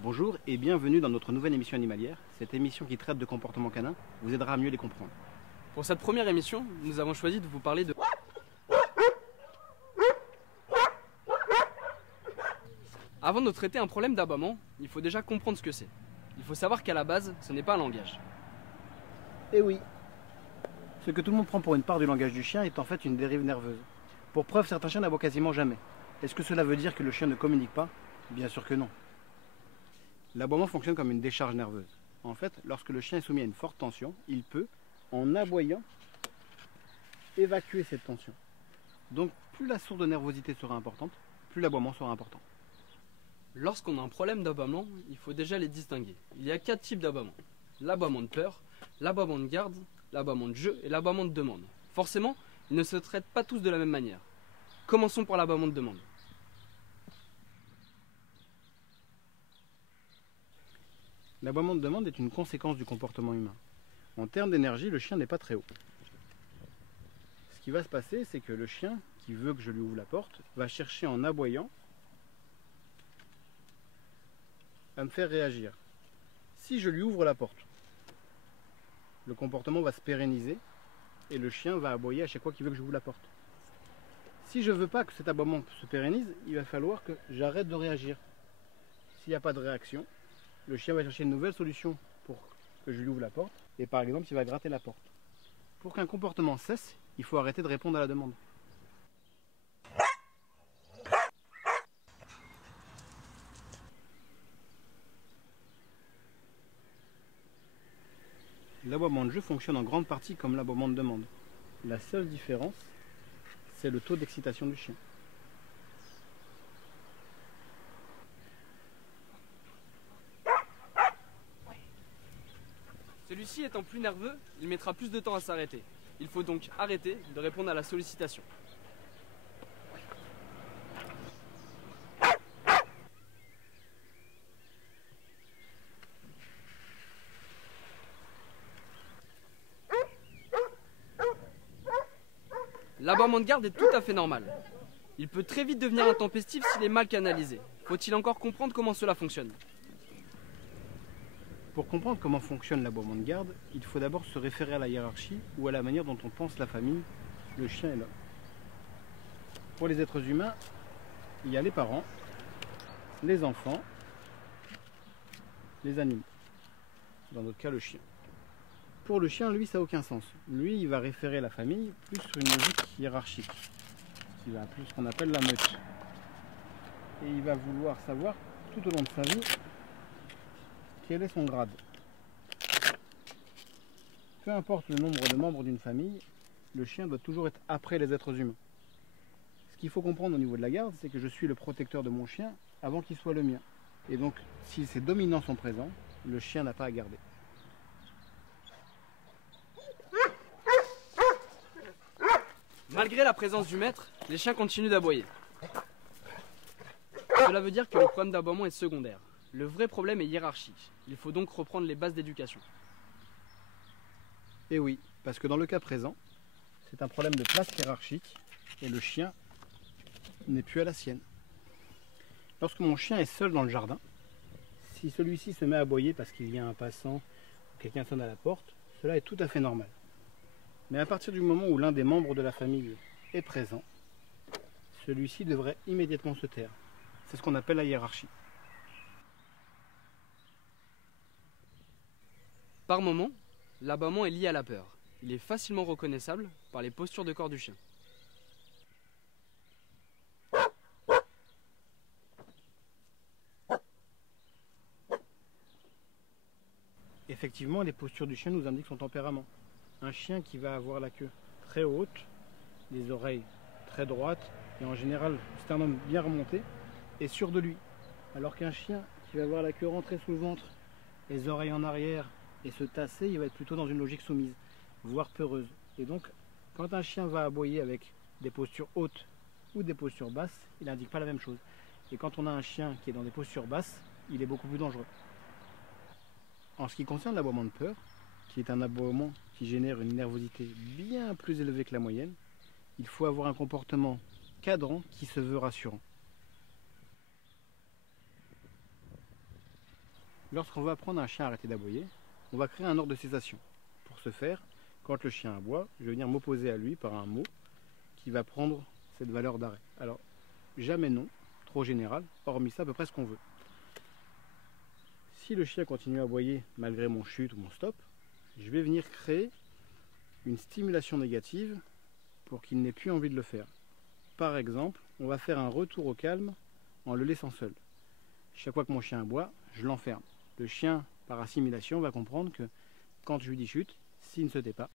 Bonjour et bienvenue dans notre nouvelle émission animalière. Cette émission qui traite de comportements canins vous aidera à mieux les comprendre. Pour cette première émission, nous avons choisi de vous parler de... Avant de traiter un problème d'abattement, il faut déjà comprendre ce que c'est. Il faut savoir qu'à la base, ce n'est pas un langage. Eh oui. Ce que tout le monde prend pour une part du langage du chien est en fait une dérive nerveuse. Pour preuve, certains chiens n'aboient quasiment jamais. Est-ce que cela veut dire que le chien ne communique pas? Bien sûr que non. L'aboiement fonctionne comme une décharge nerveuse. En fait, lorsque le chien est soumis à une forte tension, il peut, en aboyant, évacuer cette tension. Donc, plus la source de nervosité sera importante, plus l'aboiement sera important. Lorsqu'on a un problème d'abattement, il faut déjà les distinguer. Il y a 4 types d'abattement. L'abattement de peur, l'abattement de garde, l'abattement de jeu et l'abattement de demande. Forcément, ils ne se traitent pas tous de la même manière. Commençons par l'abattement de demande. L'aboiement de demande est une conséquence du comportement humain. En termes d'énergie, le chien n'est pas très haut. Ce qui va se passer, c'est que le chien, qui veut que je lui ouvre la porte, va chercher en aboyant à me faire réagir. Si je lui ouvre la porte, le comportement va se pérenniser et le chien va aboyer à chaque fois qu'il veut que je ouvre la porte. Si je ne veux pas que cet aboiement se pérennise, il va falloir que j'arrête de réagir. S'il n'y a pas de réaction, le chien va chercher une nouvelle solution pour que je lui ouvre la porte. Et par exemple, il va gratter la porte. Pour qu'un comportement cesse, il faut arrêter de répondre à la demande. L'aboiement de jeu fonctionne en grande partie comme l'aboiement de demande. La seule différence, c'est le taux d'excitation du chien. Celui-ci étant plus nerveux, il mettra plus de temps à s'arrêter. Il faut donc arrêter de répondre à la sollicitation. L'abattement de garde est tout à fait normal. Il peut très vite devenir intempestif s'il est mal canalisé. Faut-il encore comprendre comment cela fonctionne? Pour comprendre comment fonctionne l'aboiement de garde, il faut d'abord se référer à la hiérarchie ou à la manière dont on pense la famille, le chien et l'homme. Pour les êtres humains, il y a les parents, les enfants, les animaux. Dans notre cas, le chien. Pour le chien, lui, ça n'a aucun sens. Lui, il va référer la famille plus sur une logique hiérarchique, qui va plus ce qu'on appelle la meute. Et il va vouloir savoir, tout au long de sa vie, quel est son grade. Peu importe le nombre de membres d'une famille, le chien doit toujours être après les êtres humains. Ce qu'il faut comprendre au niveau de la garde, c'est que je suis le protecteur de mon chien avant qu'il soit le mien. Et donc, si ces dominants sont présents, le chien n'a pas à garder. Malgré la présence du maître, les chiens continuent d'aboyer. Cela veut dire que le problème d'aboiement est secondaire. Le vrai problème est hiérarchique. Il faut donc reprendre les bases d'éducation. Et oui, parce que dans le cas présent, c'est un problème de place hiérarchique et le chien n'est plus à la sienne. Lorsque mon chien est seul dans le jardin, si celui-ci se met à aboyer parce qu'il y a un passant ou quelqu'un sonne à la porte, cela est tout à fait normal. Mais à partir du moment où l'un des membres de la famille est présent, celui-ci devrait immédiatement se taire. C'est ce qu'on appelle la hiérarchie. Par moment, l'abattement est lié à la peur. Il est facilement reconnaissable par les postures de corps du chien. Effectivement, les postures du chien nous indiquent son tempérament. Un chien qui va avoir la queue très haute, les oreilles très droites et en général le sternum bien remonté, est sûr de lui. Alors qu'un chien qui va avoir la queue rentrée sous le ventre, les oreilles en arrière et se tasser, il va être plutôt dans une logique soumise, voire peureuse. Et donc, quand un chien va aboyer avec des postures hautes ou des postures basses, il n'indique pas la même chose. Et quand on a un chien qui est dans des postures basses, il est beaucoup plus dangereux. En ce qui concerne l'aboiement de peur, qui est un aboiement qui génère une nervosité bien plus élevée que la moyenne, il faut avoir un comportement cadrant qui se veut rassurant. Lorsqu'on veut apprendre à un chien à arrêter d'aboyer, on va créer un ordre de cessation. Pour ce faire, quand le chien aboie, je vais venir m'opposer à lui par un mot qui va prendre cette valeur d'arrêt. Alors, jamais non, trop général, hormis ça, à peu près ce qu'on veut. Si le chien continue à aboyer malgré mon chute ou mon stop, je vais venir créer une stimulation négative pour qu'il n'ait plus envie de le faire. Par exemple, on va faire un retour au calme en le laissant seul. Chaque fois que mon chien aboie, je l'enferme. Le chien, par assimilation, va comprendre que quand je lui dis chute, s'il ne se tait pas,